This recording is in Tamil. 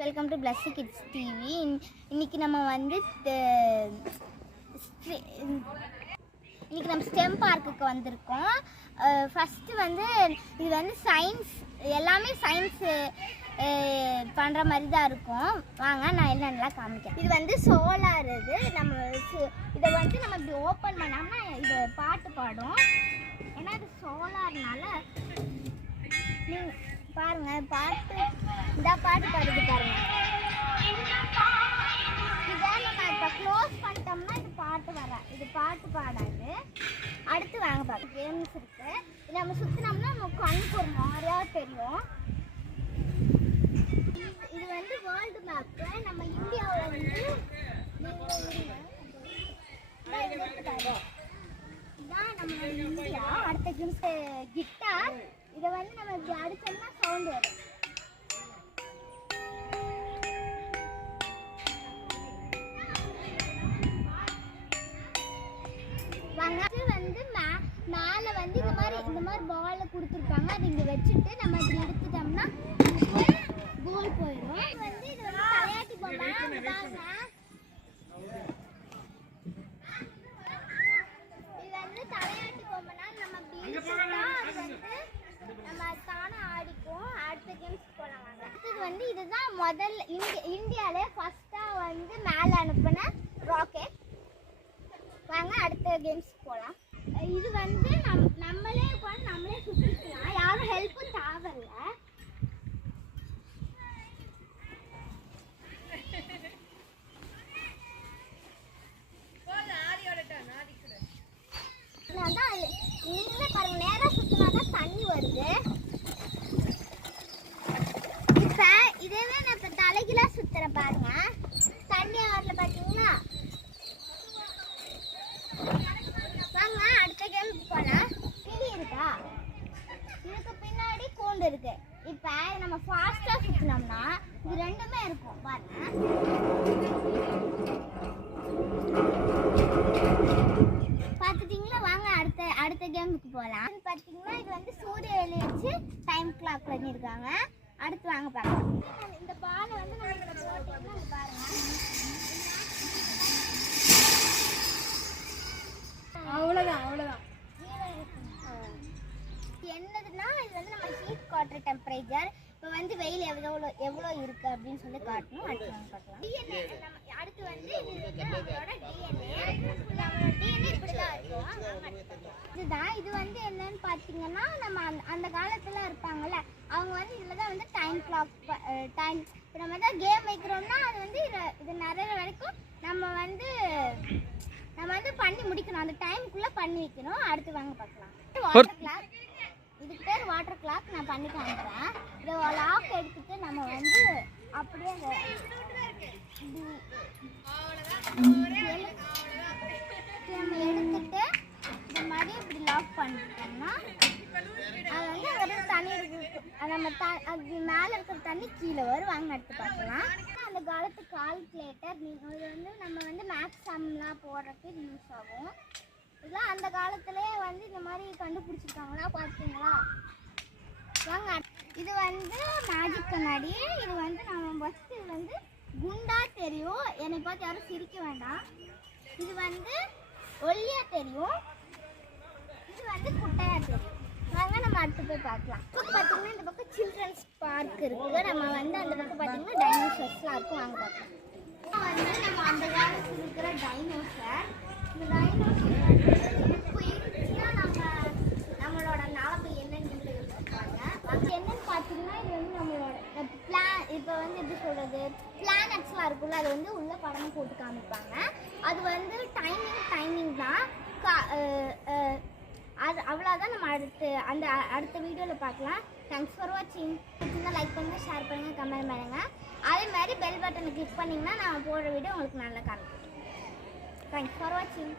Welcome to Blessy kids TV. இன்னைக்கு நம்ம வந்து ஸ்டெம் பார்க்குக்கு வந்திருக்கோம். ஃபஸ்ட்டு வந்து இது வந்து சயின்ஸ், எல்லாமே சயின்ஸ் பண்ணுற மாதிரி தான் இருக்கும். வாங்க நான் என்னென்னலாம் காமிக்கிறேன். இது வந்து சோலார். இதை வந்து நம்ம இப்படி ஓப்பன் பண்ணோம்னா இது பாட்டு பாடும். ஏன்னா இது சோலார்னால நீங்கள் பாருங்கள், இந்த பாட்டு பாடுது பாருங்க. இதை நம்ம இப்போ க்ளோஸ் பண்ணிட்டோம்னா இது பாட்டு பாடாது. அடுத்து வாங்க பார்க்க கேம்ஸ் இருக்கு. இது நம்ம சுற்றினோம்னா நம்ம கண்ணுக்கு ஒரு மாதிரியா தெரியும். இது வந்து வேர்ல்டு மேப்பு. நம்ம இந்தியாவில் வந்து இதுதான் நம்மளோட இந்தியா. அடுத்த கேம்ஸ் கிட்டார். இதை வந்து நம்ம இப்படி அடிச்சோம்னா சவுண்ட் வரும். வந்து மேலே வந்து இந்த மாதிரி பாலை கொடுத்துருக்காங்க. அது இங்கே வச்சுட்டு நம்ம இப்படி எடுத்துட்டோம்னா கோல் போயிடும். வந்து இது வந்து தலையாட்டி போடலாம். இது வந்து தலையாட்டி போகணும்னா நம்ம அது வந்து நம்ம தானே ஆடிக்கும். அடுத்த கேம்ஸ் போகலாம். அடுத்தது வந்து இதுதான் முதல்ல இந்தியாவிலே ஃபஸ்ட்டாக வந்து மேலே அனுப்பின ராக்கெட். வாங்க அடுத்த கேம்ஸ் போகலாம். இது வந்து நம்மளே உட்காந்து நம்மளே சுற்றிக்கலாம். யாரும் ஹெல்ப்பும் தேவையில்ல. நீங்களே பாருங்க, நேராக சுற்றினாதான் தண்ணி வருது. இப்போ இதவே நான் இப்போ தலைகீழாக சுற்றுறேன் பாருங்க, தண்ணி வரல பார்த்தீங்களா. வாங்க அடுத்த கேம் போகலாம். கிளி இருக்கா, இதுக்கு பின்னாடி கூண்டு இருக்கு. இப்போ நம்ம ஃபாஸ்ட்டாக சுற்றினோம்னா இது ரெண்டுமே இருக்கும் பாருங்க. பார்த்துட்டிங்களா. வாங்க அடுத்த கேமுக்கு போகலாம். பார்த்தீங்கன்னா இது வந்து சூரிய ஒளி வச்சு டைம் கிளாக் பண்ணியிருக்காங்க. அடுத்து வாங்க பார்க்கலாம். இந்த பாலை வந்து நம்ம இதில் போட்டோம்னா பாருங்க, அவ்வளோதான். என்னதுன்னா இது வந்து நம்ம ஹீட் காட்டுற டெம்பரேச்சர். இப்போ வந்து வெயில் எவ்வளோ இருக்குது அப்படின்னு சொல்லி காட்டணும். அடுத்து வாங்க பார்க்கலாம். டிஎன்ஏ அடுத்து வந்து நம்மளோட டிஎன்ஏ இப்படி தான் இருக்கும். இது வந்து என்னன்னு பார்த்தீங்கன்னா, நம்ம அந்த காலத்தில் இருப்பாங்கல்ல, அவங்க வந்து இதில் தான் வந்து டைம் இப்போ நம்ம தான் கேம் வைக்கிறோம்னா அது வந்து இது நிறைய வரைக்கும் நம்ம வந்து பண்ணி முடிக்கணும். அந்த டைமுக்குள்ளே பண்ணி வைக்கணும். அடுத்து வாங்க பார்க்கலாம். Water clock. இதுக்கு பேர் வாட்டர் கிளாக். நான் பண்ணி காமிக்கிறேன். இதை லாக் எடுத்துட்டு நம்ம வந்து அப்படியே நம்ம எடுத்துட்டு இந்த மாதிரி இப்படி லாக் பண்ணிட்டோம்னா அது வந்து அங்கே தண்ணி நம்ம அது மேலே இருக்கிற தண்ணி கீழே வரும். வாங்க எடுத்து பார்க்கலாம். அந்த காலத்து கால்குலேட்டர். இது வந்து நம்ம வந்து மேக்ஸ் சம்லாம் போடுறதுக்கு யூஸ் ஆகும். இதெல்லாம் அந்த காலத்துலேயே வந்து இந்த மாதிரி கண்டுபிடிச்சிருக்காங்களா பார்த்தீங்களா. வாங்க இது வந்து மேஜிக் கண்ணாடி. இது வந்து நம்ம ஃபஸ்ட்டு இது வந்து குண்டா தெரியும். என்னை பார்த்து யாரும் சிரிக்க வேண்டாம். இது வந்து ஒல்லியாக தெரியும். இது வந்து குட்டையாக தெரியும். வாங்க நம்ம அடுத்து போய் பார்க்கலாம். இப்போ பார்த்தீங்கன்னா இந்த பக்கம் சில்ட்ரன்ஸ் பார்க் இருக்குது. நம்ம வந்து அந்த பக்கம் பார்த்தீங்கன்னா டைனோசர்ஸ்லாம் இருக்கும். வாங்க பார்க்கலாம். வந்து நம்ம அந்த காலத்தில் இருக்கிற டைனோசர். இந்த டைனோசர் இப்போ இருந்துச்சுன்னா நம்மளோட நாளை என்னன்னு இருப்பாங்க. அது என்னன்னு பார்த்தீங்கன்னா இது வந்து நம்மளோட இப்போ வந்து எப்படி சொல்கிறது, பிளானட்ஸ்லாம் இருக்குல்ல, அது வந்து உள்ள படம் போட்டு காமிப்பாங்க. அது வந்து டைமிங் தான். அது அவ்வளோதான். நம்ம அடுத்த வீடியோவில் பார்க்கலாம். தேங்க்ஸ் ஃபார் வாட்சிங். லைக் பண்ணுங்கள், ஷேர் பண்ணுங்கள், கமெண்ட் பண்ணுங்கள். அதே மாதிரி பெல் பட்டனை கிளிக் பண்ணிங்கன்னா நான் போடுற வீடியோ உங்களுக்கு நல்லா காமிக்கும். தேங்க்ஸ் ஃபார் வாட்சிங்.